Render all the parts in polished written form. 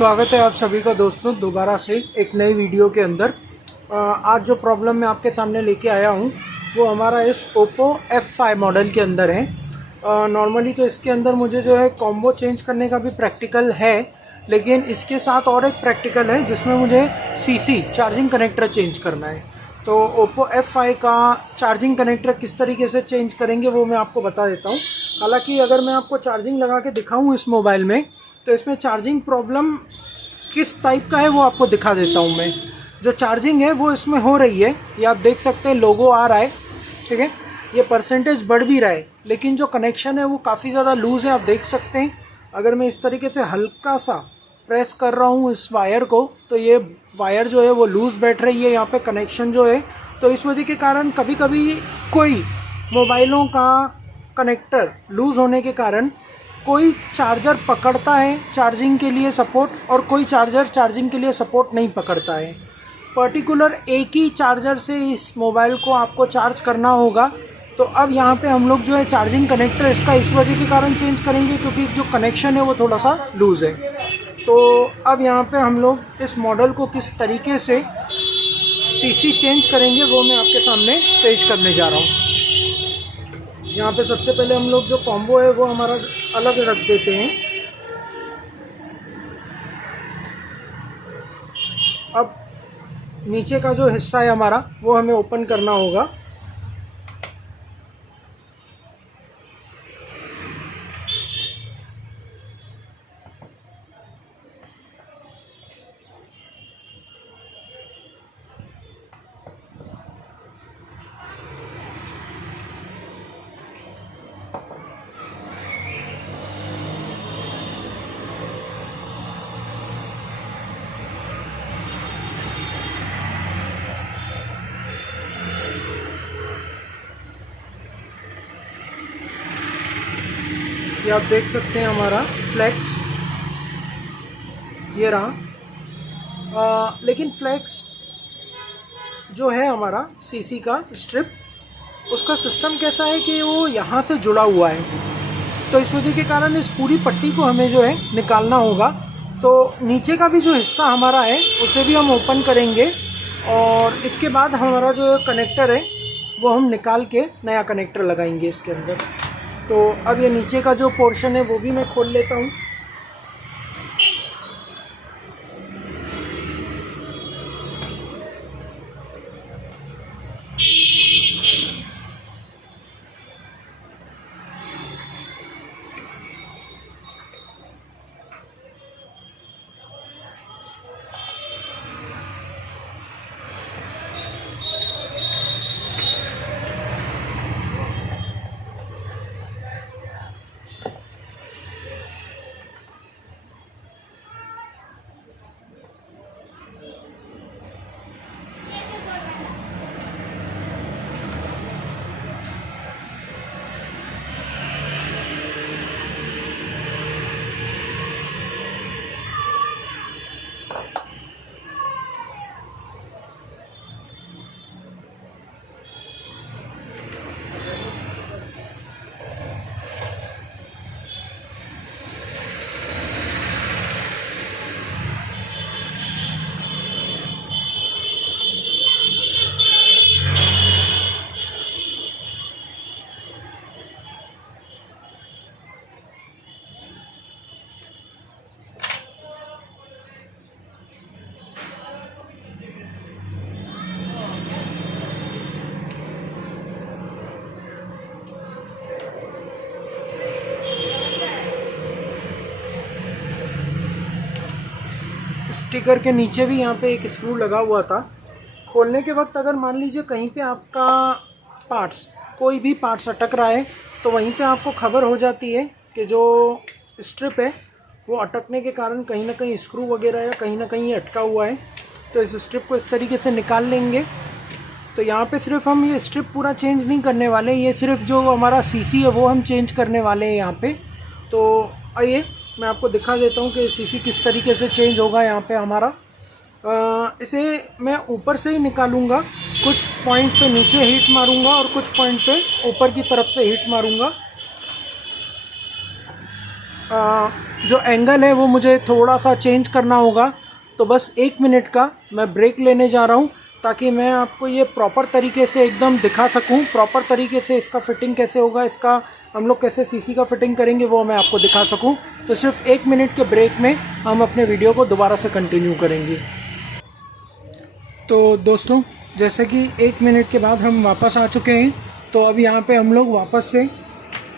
स्वागत है आप सभी का दोस्तों दोबारा से एक नई वीडियो के अंदर। आज जो प्रॉब्लम मैं आपके सामने लेके आया हूँ वो हमारा इस Oppo F5 मॉडल के अंदर है। नॉर्मली तो इसके अंदर मुझे जो है कॉम्बो चेंज करने का भी प्रैक्टिकल है, लेकिन इसके साथ और एक प्रैक्टिकल है जिसमें मुझे CC चार्जिंग कनेक्टर चेंज करना है। तो Oppo F5 का चार्जिंग कनेक्टर किस तरीके से चेंज करेंगे वो मैं आपको बता देता हूँ। हालांकि अगर मैं आपको चार्जिंग लगा के दिखाऊँ इस मोबाइल में तो इसमें चार्जिंग प्रॉब्लम किस टाइप का है वो आपको दिखा देता हूँ मैं। जो चार्जिंग है वो इसमें हो रही है, ये आप देख सकते हैं, लोगो आ रहा है, ठीक है। ये परसेंटेज बढ़ भी रहा है, लेकिन जो कनेक्शन है वो काफ़ी ज़्यादा लूज़ है, आप देख सकते हैं। अगर मैं इस तरीके से हल्का सा प्रेस कर रहा हूँ इस वायर को तो ये वायर जो है वो लूज़ बैठ रही है यहाँ पे कनेक्शन जो है। तो इस वजह के कारण कभी कभी कोई मोबाइलों का कनेक्टर लूज़ होने के कारण कोई चार्जर पकड़ता है चार्जिंग के लिए सपोर्ट, और कोई चार्जर चार्जिंग के लिए सपोर्ट नहीं पकड़ता है। पर्टिकुलर एक ही चार्जर से इस मोबाइल को आपको चार्ज करना होगा। तो अब यहाँ पे हम लोग जो है चार्जिंग कनेक्टर इसका इस वजह के कारण चेंज करेंगे क्योंकि जो कनेक्शन है वो थोड़ा सा लूज़ है। तो अब यहाँ पे हम लोग इस मॉडल को किस तरीके से CC चेंज करेंगे वो मैं आपके सामने पेश करने जा रहा हूँ। यहाँ पे सबसे पहले हम लोग जो कॉम्बो है वो हमारा अलग रख देते हैं। अब नीचे का जो हिस्सा है हमारा वो हमें ओपन करना होगा। ये आप देख सकते हैं हमारा फ्लेक्स ये रहा। लेकिन फ्लेक्स जो है हमारा CC का स्ट्रिप, उसका सिस्टम कैसा है कि वो यहाँ से जुड़ा हुआ है। तो इस वजह के कारण इस पूरी पट्टी को हमें जो है निकालना होगा। तो नीचे का भी जो हिस्सा हमारा है उसे भी हम ओपन करेंगे और इसके बाद हमारा जो कनेक्टर है वो हम निकाल के नया कनेक्टर लगाएंगे इसके अंदर। तो अब ये नीचे का जो पोर्शन है वो भी मैं खोल लेता हूँ। स्टिकर के नीचे भी यहाँ पे एक स्क्रू लगा हुआ था। खोलने के वक्त अगर मान लीजिए कहीं पे आपका पार्ट्स, कोई भी पार्ट्स अटक रहा है तो वहीं पे आपको खबर हो जाती है कि जो स्ट्रिप है वो अटकने के कारण कहीं ना कहीं स्क्रू वगैरह या कहीं ना कहीं अटका हुआ है। तो इस स्ट्रिप को इस तरीके से निकाल लेंगे। तो यहाँ पे सिर्फ हम ये स्ट्रिप पूरा चेंज नहीं करने वाले, ये सिर्फ जो हमारा CC है वो हम चेंज करने वाले हैं यहाँ पे। तो आइए मैं आपको दिखा देता हूँ कि CC किस तरीके से चेंज होगा यहाँ पे हमारा। इसे मैं ऊपर से ही निकालूंगा, कुछ पॉइंट पे नीचे हीट मारूंगा और कुछ पॉइंट पे ऊपर की तरफ पे हीट मारूंगा। जो एंगल है वो मुझे थोड़ा सा चेंज करना होगा। तो बस 1 मिनट का मैं ब्रेक लेने जा रहा हूँ ताकि मैं आपको ये प्रॉपर तरीके से एकदम दिखा सकूँ। प्रॉपर तरीके से इसका फिटिंग कैसे होगा, इसका हम लोग कैसे सीसी का फिटिंग करेंगे वो मैं आपको दिखा सकूँ। तो सिर्फ 1 मिनट के ब्रेक में हम अपने वीडियो को दोबारा से कंटिन्यू करेंगे। तो दोस्तों, जैसे कि 1 मिनट के बाद हम वापस आ चुके हैं। तो अब यहाँ पे हम लोग वापस से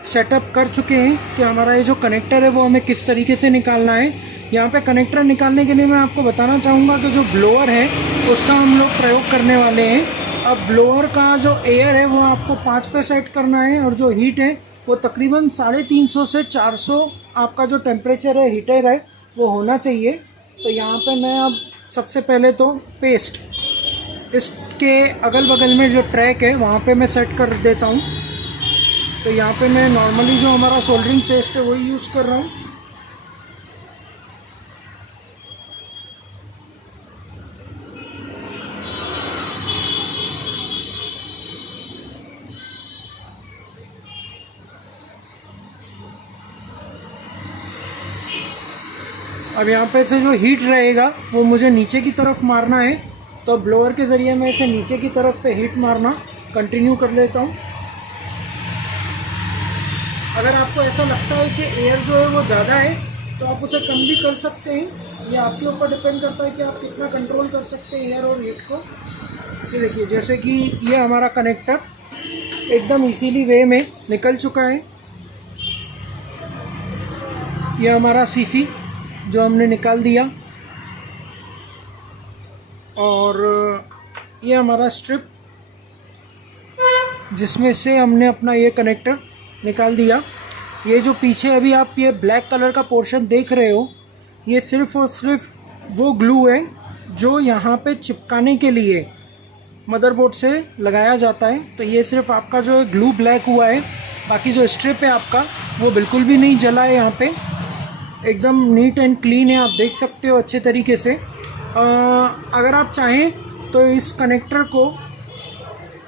सेटअप कर चुके हैं कि हमारा ये जो कनेक्टर है वो हमें किस तरीके से निकालना है। यहाँ पे कनेक्टर निकालने के लिए मैं आपको बताना चाहूँगा कि जो ब्लोअर है उसका हम लोग प्रयोग करने वाले हैं। अब ब्लोअर का जो एयर है वो आपको 5 पे सेट करना है और जो हीट है वो तकरीबन 350 से 400 आपका जो टेम्परेचर है, हीटर है, वो होना चाहिए। तो यहाँ पे मैं अब सबसे पहले तो पेस्ट इसके अगल बगल में जो ट्रैक है वहाँ पे मैं सेट कर देता हूँ। तो यहाँ पे मैं नॉर्मली जो हमारा सोल्डरिंग पेस्ट है वही यूज़ कर रहा हूँ। अब यहाँ पे से जो हीट रहेगा वो मुझे नीचे की तरफ मारना है। तो ब्लोअर के ज़रिए मैं इसे नीचे की तरफ पे हीट मारना कंटिन्यू कर लेता हूँ। अगर आपको ऐसा लगता है कि एयर जो है वो ज़्यादा है तो आप उसे कम भी कर सकते हैं। ये आपके ऊपर डिपेंड करता है कि आप कितना कंट्रोल कर सकते हैं एयर और हीट को। ये देखिए, जैसे कि ये हमारा कनेक्टर एकदम इजीली वे में निकल चुका है। ये हमारा सीसी जो हमने निकाल दिया और ये हमारा स्ट्रिप जिसमें से हमने अपना ये कनेक्टर निकाल दिया। ये जो पीछे अभी आप ये ब्लैक कलर का पोर्शन देख रहे हो, ये सिर्फ़ और सिर्फ वो ग्लू है जो यहाँ पे चिपकाने के लिए मदरबोर्ड से लगाया जाता है। तो ये सिर्फ आपका जो ग्लू ब्लैक हुआ है, बाकी जो स्ट्रिप है आपका वो बिल्कुल भी नहीं जला है। यहाँ पे एकदम नीट एंड क्लीन है, आप देख सकते हो अच्छे तरीके से। अगर आप चाहें तो इस कनेक्टर को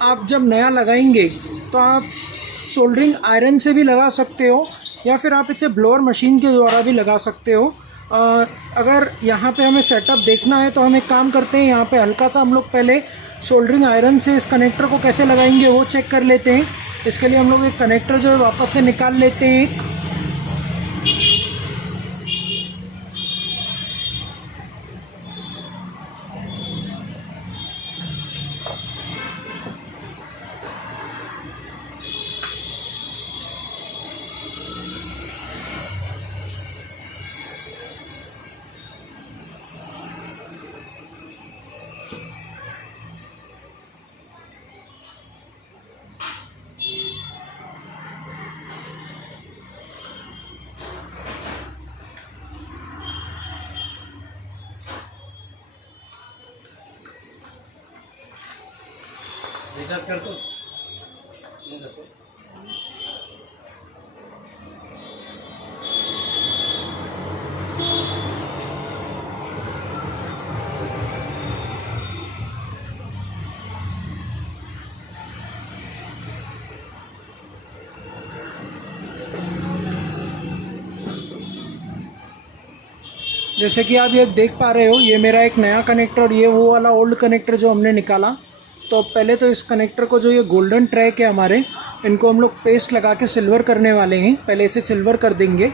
आप जब नया लगाएंगे तो आप सोल्डरिंग आयरन से भी लगा सकते हो या फिर आप इसे ब्लोअर मशीन के द्वारा भी लगा सकते हो। अगर यहाँ पे हमें सेटअप देखना है तो हम एक काम करते हैं, यहाँ पे हल्का सा हम लोग पहले सोल्डरिंग आयरन से इस कनेक्टर को कैसे लगाएंगे वो चेक कर लेते हैं। इसके लिए हम लोग एक कनेक्टर जो है वापस से निकाल लेते हैं एक। रिचार्ज कर दो। जैसे कि आप ये देख पा रहे हो, ये मेरा एक नया कनेक्टर और ये वो वाला ओल्ड कनेक्टर जो हमने निकाला। तो पहले तो इस कनेक्टर को जो ये गोल्डन ट्रैक है हमारे, इनको हम लोग पेस्ट लगा के सिल्वर करने वाले हैं। पहले इसे सिल्वर कर देंगे।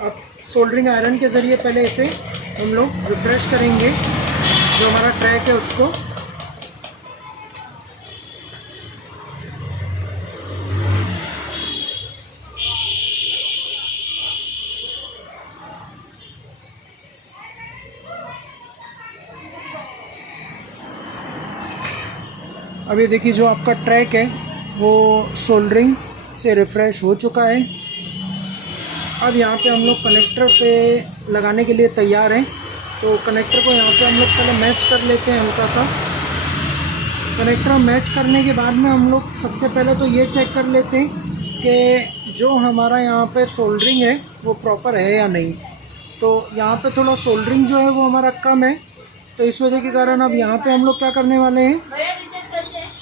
अब सोल्डरिंग आयरन के ज़रिए पहले इसे हम लोग रिफ़्रेश करेंगे जो हमारा ट्रैक है उसको। अब ये देखिए जो आपका ट्रैक है वो सोल्डरिंग से रिफ़्रेश हो चुका है। अब यहाँ पे हम लोग कनेक्टर पे लगाने के लिए तैयार हैं। तो कनेक्टर को यहाँ पे हम लोग पहले मैच कर लेते हैं हल्का सा। कनेक्टर मैच करने के बाद में हम लोग सबसे पहले तो ये चेक कर लेते हैं कि जो हमारा यहाँ पे सोल्डरिंग है वो प्रॉपर है या नहीं। तो यहाँ पे थोड़ा सोल्डरिंग जो है वो हमारा कम है, तो इस वजह के कारण अब यहाँ पे हम लोग क्या करने वाले हैं,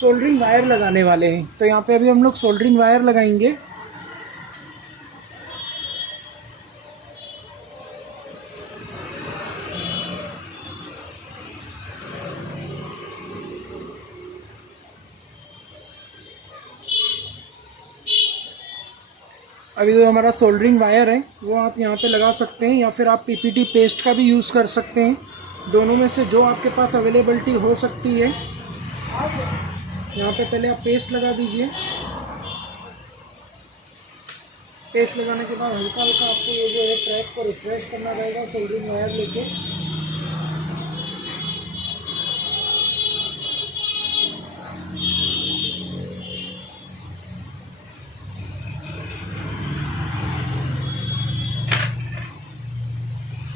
सोल्डरिंग वायर लगाने वाले हैं। तो यहाँ पे अभी हम लोग सोल्डरिंग वायर लगाएंगे। अभी जो हमारा सोल्डरिंग वायर है वो आप यहाँ पे लगा सकते हैं, या फिर आप पीपीटी पेस्ट का भी यूज़ कर सकते हैं। दोनों में से जो आपके पास अवेलेबिलिटी हो सकती है। यहाँ पे पहले आप पेस्ट लगा दीजिए। पेस्ट लगाने के बाद हल्का हल्का आपको ये जो है ट्रैक को रिफ्रेश करना रहेगा सोल्डरिंग वायर लेके।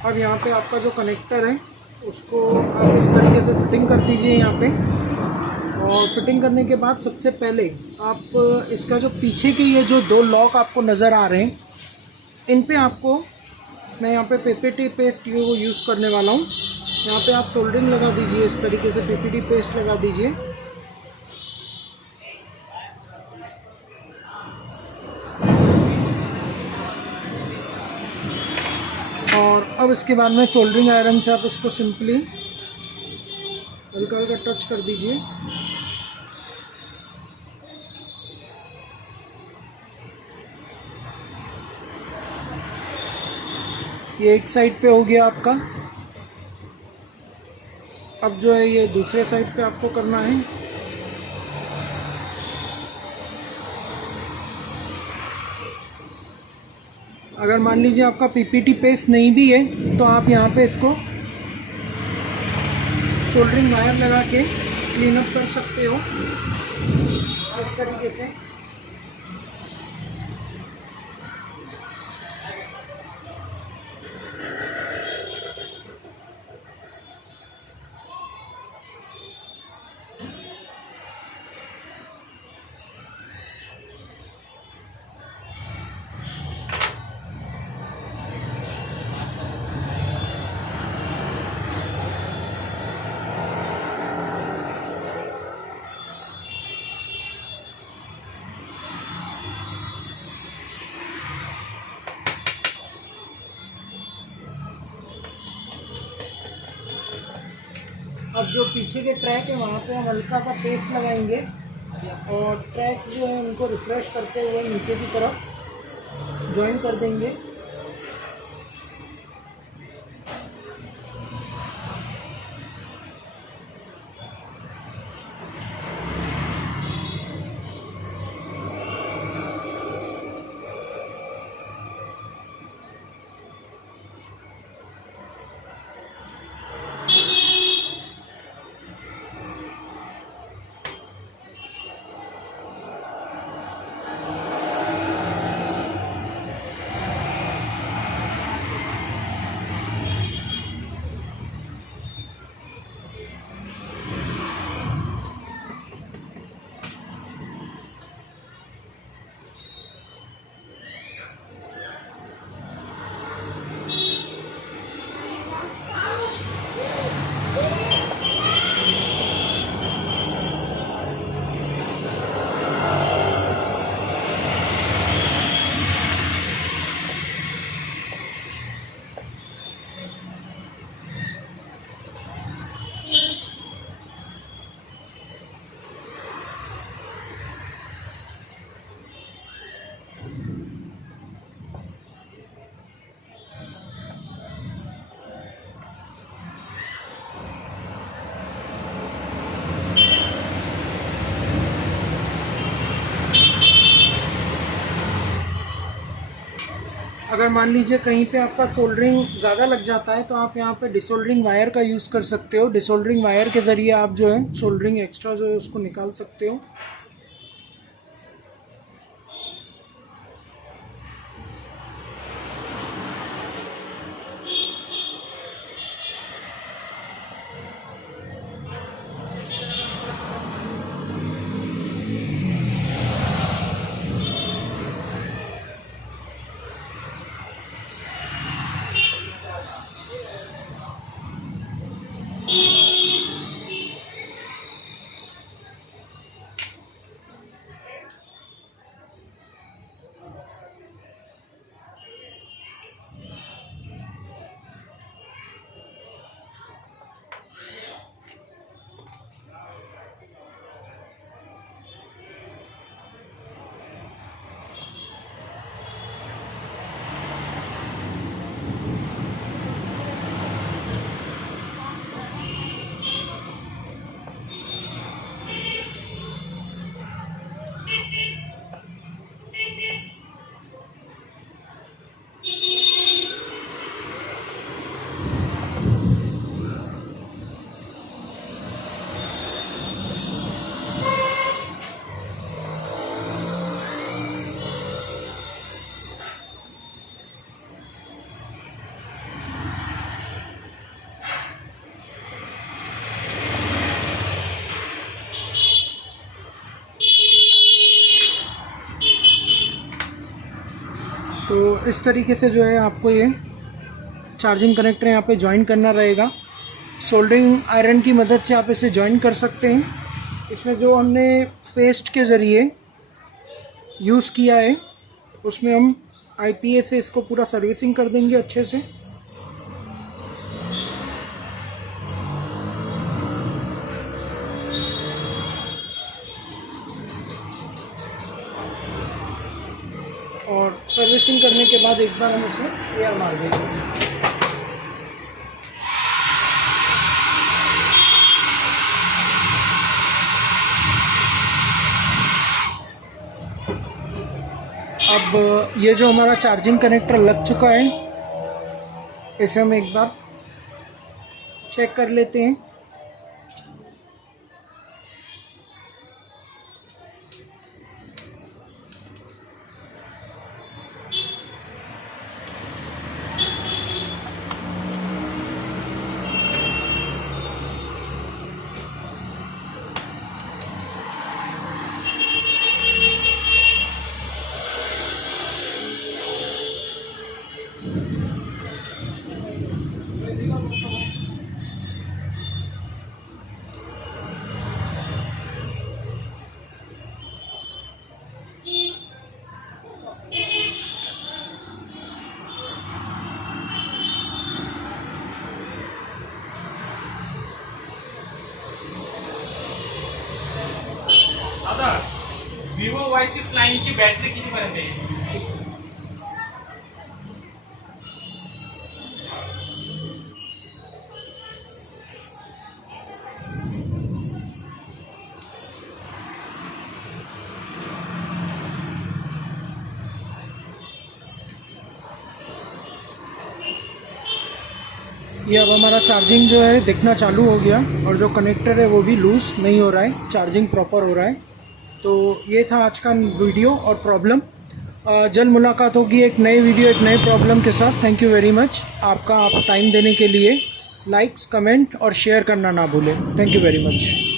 अब यहाँ पे आपका जो कनेक्टर है उसको आप इस तरीके से फिटिंग कर दीजिए यहाँ पे। और फिटिंग करने के बाद सबसे पहले आप इसका जो पीछे के ये जो दो लॉक आपको नज़र आ रहे हैं, इन पे आपको मैं यहाँ पे पीपीटी पेस्ट वो यूज़ करने वाला हूँ। यहाँ पे आप सोल्डरिंग लगा दीजिए, इस तरीके से पीपीटी पेस्ट लगा दीजिए। और अब इसके बाद में सोल्डरिंग आयरन से आप इसको सिंपली हल्का हल्का टच कर दीजिए। ये एक साइड पे हो गया आपका। अब जो है ये दूसरे साइड पे आपको करना है। अगर मान लीजिए आपका पीपीटी पेस्ट नहीं भी है तो आप यहाँ पे इसको सोल्डरिंग वायर लगा के क्लीन अप कर सकते हो इस तरीके से। अब जो पीछे के ट्रैक है वहाँ पे हम हल्का सा पेस्ट लगाएंगे और ट्रैक जो है उनको रिफ्रेश करते हुए नीचे की तरफ ज्वाइन कर देंगे। अगर मान लीजिए कहीं पे आपका सोल्डरिंग ज़्यादा लग जाता है तो आप यहाँ पे डिसोल्डरिंग वायर का यूज़ कर सकते हो। डिसोल्डरिंग वायर के ज़रिए आप जो है सोल्डरिंग एक्स्ट्रा जो है उसको निकाल सकते हो। तो इस तरीके से जो है आपको ये चार्जिंग कनेक्टर यहाँ पे ज्वाइन करना रहेगा। सोल्डरिंग आयरन की मदद से आप इसे ज्वाइन कर सकते हैं। इसमें जो हमने पेस्ट के ज़रिए यूज़ किया है उसमें हम IPA से इसको पूरा सर्विसिंग कर देंगे अच्छे से। और सर्विसिंग करने के बाद एक बार हम इसे एयर मार देंगे। अब ये जो हमारा चार्जिंग कनेक्टर लग चुका है इसे हम एक बार चेक कर लेते हैं। Vivo Y6 लाईनची बॅटरी कितीपर्यंत येईल? ये अब हमारा चार्जिंग जो है दिखना चालू हो गया और जो कनेक्टर है वो भी लूज़ नहीं हो रहा है, चार्जिंग प्रॉपर हो रहा है। तो ये था आज का वीडियो और प्रॉब्लम। जल्द मुलाकात होगी एक नए वीडियो एक नए प्रॉब्लम के साथ। थैंक यू वेरी मच आपका टाइम देने के लिए। लाइक्स, कमेंट और शेयर करना ना भूलें। Thank you very much.